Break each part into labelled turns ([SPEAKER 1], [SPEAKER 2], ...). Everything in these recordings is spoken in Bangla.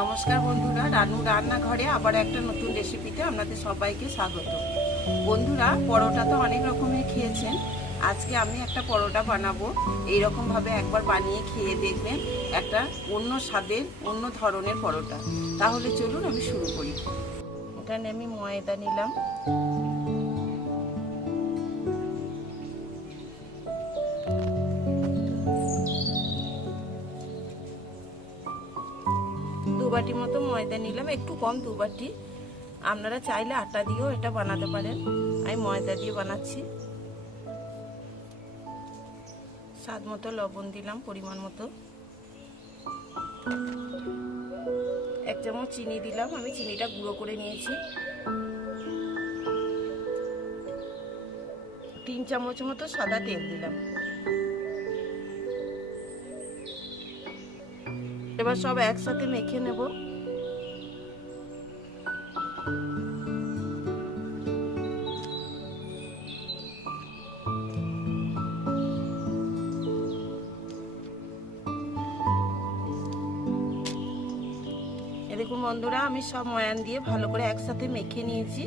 [SPEAKER 1] নমস্কার বন্ধুরা, রানু রান্নাঘরে আবার একটা নতুন রেসিপিতে আপনাদের সবাইকে স্বাগত। বন্ধুরা, পরোটা তো অনেক রকমের খেয়েছেন। আজকে আমি একটা পরোটা বানাবো। এই রকম ভাবে একবার বানিয়ে খেয়ে দেখবেন একটা অন্য স্বাদের, অন্য ধরনের পরোটা। তাহলে চলুন আমি শুরু করি। এখানে আমি ময়দা নিলাম। ময়দা নিলাম, একটু কম দু বাটি। আপনারা চাইলে আটা দিয়েও এটা বানাতে পারেন। আমি ময়দা দিয়ে বানাচ্ছি। স্বাদ মতো লবণ দিলাম, পরিমাণ মতো। এক চামচ চিনি দিলাম, আমি চিনিটা গুঁড়ো করে নিয়েছি। তিন চামচ মতো সাদা তেল দিলাম। এবার সব একসাথে মেখে নেব। বন্ধুরা, আমি সব ময়ান দিয়ে ভালো করে একসাথে মেখে নিয়েছি।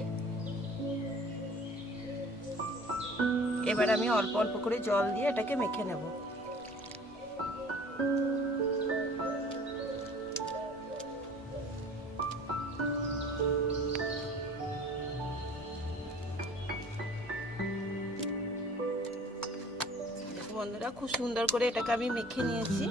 [SPEAKER 1] এবার আমি অল্প অল্প করে জল দিয়ে এটাকে মেখে নেব। বন্ধুরা, খুব সুন্দর করে এটাকে আমি মেখে নিয়েছি।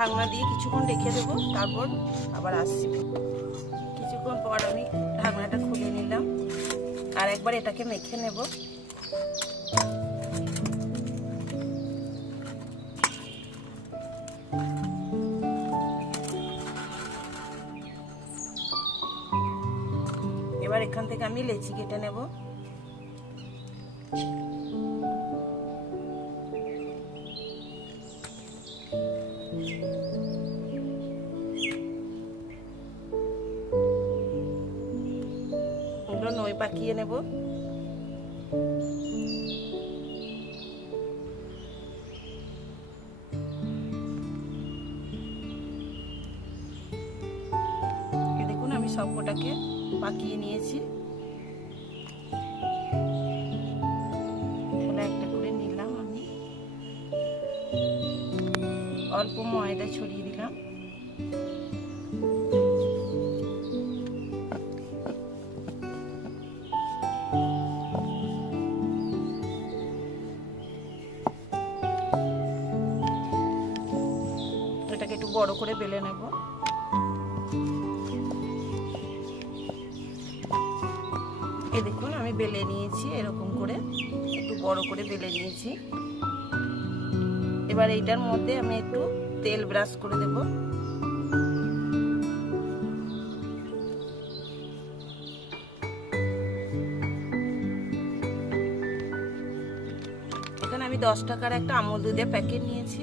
[SPEAKER 1] ঢাকনা দিয়ে কিছুক্ষণ রেখে দেবো, তারপর আবার আসছি। কিছুক্ষণ পর আমি ঢাকনাটা খুলে নিলাম আর একবার এটাকে মেখে নেব। এবার এখান থেকে আমি লেচি কেটে নেব। নই পাকিয়ে নেব। দেখুন, আমি সবকটাকে পাকিয়ে নিয়েছি। একটা করে নিলাম আমি। অল্প ময়দা ছড়িয়ে বড় করে বেলে নেব। এ দেখুন, আমি বেলে নিয়েছি এরকম করে, একটু বড় করে বেলে নিয়েছি। এবার এইটার মধ্যে আমি একটু তেল ব্রাশ করে দেব। এখানে আমি দশ টাকার একটা আমুল দুধের প্যাকেট নিয়েছি।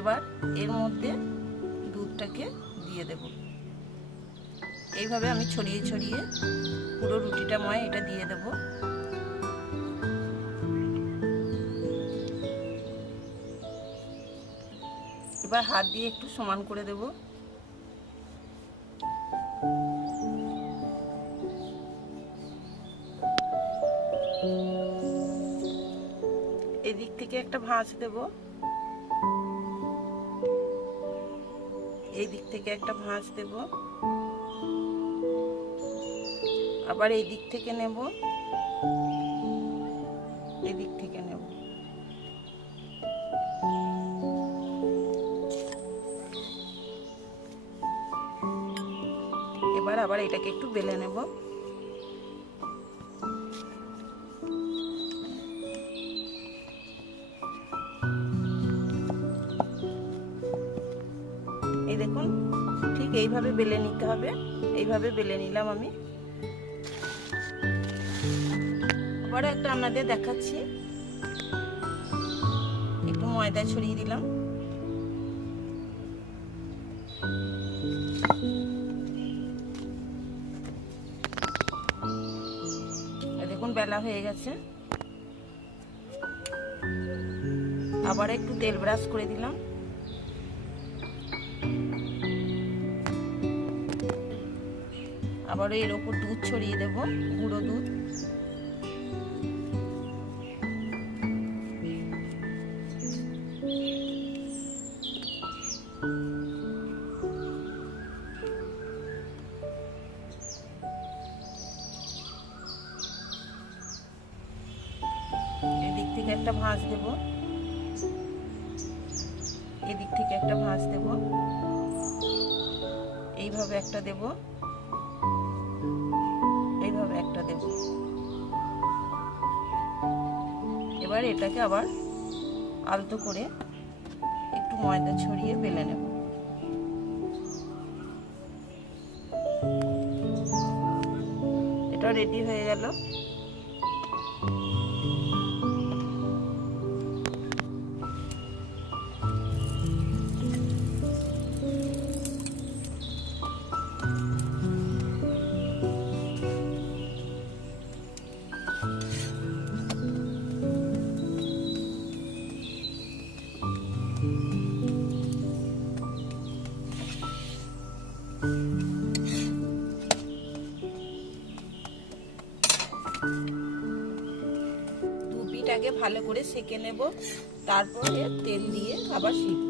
[SPEAKER 1] এবার এর মধ্যে দুধটাকে দিয়ে দেব। এইভাবে আমি ছড়িয়ে ছড়িয়ে পুরো রুটিটা ময় এটা দিয়ে দেব। এবার হাত দিয়ে একটু সমান করে দেব। এদিক থেকে একটা ভাঁজ দেবো। এই দিক থেকে একটা ভাঁজ দেব। আবার এই দিক থেকে নেব। এই দিক থেকে নেব। এবার আবার এটাকে একটু বেলে নেব। ঠিক এইভাবে বেলে নিতে হবে। এইভাবে বেলে নিলাম আমি। আবার একটা আপনাদের দেখাচ্ছি। একটু ময়দা ছড়িয়ে দিলাম। দেখুন, বেলা হয়ে গেছে। আবার একটু তেল ব্রাশ করে দিলাম। আবারও এর ওপর দুধ ছড়িয়ে দেব, গুঁড়ো দুধ। এদিক থেকে একটা ভাঁজ দেব। এদিক থেকে একটা ভাঁজ দেব। এইভাবে একটা দেব। দেব এবার এটাকে আবার আলতো করে একটু ময়দা ছড়িয়ে বেলে নেব। এটা রেডি হয়ে গেল। দু পিঠ আগে ভালো করে সেকে নেব। তারপরে তেল দিয়ে আবার শিখব।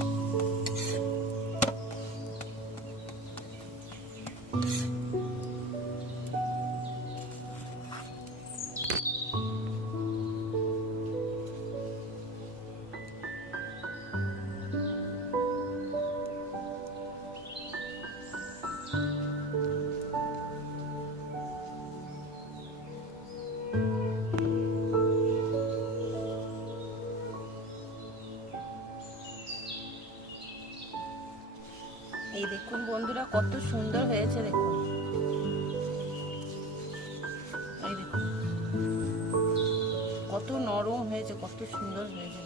[SPEAKER 1] এই দেখুন বন্ধুরা, কত সুন্দর হয়েছে দেখুন। এই দেখুন। কত নরম হয়েছে, কত সুন্দর হয়েছে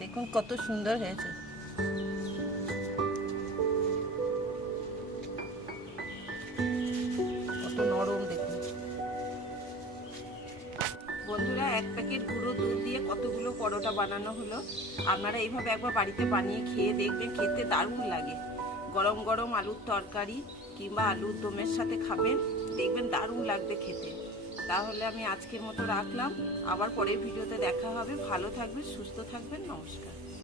[SPEAKER 1] দেখুন। কত সুন্দর হয়েছে। বানানো হলো। আপনারা এইভাবে একবার বাড়িতে বানিয়ে খেয়ে দেখবেন, খেতে দারুণ লাগে। গরম গরম আলুর তরকারি কিংবা আলুর দমের সাথে খাবেন, দেখবেন দারুণ লাগবে খেতে। তাহলে আমি আজকের মতো রাখলাম। আবার পরের ভিডিওতে দেখা হবে। ভালো থাকবেন, সুস্থ থাকবেন। নমস্কার।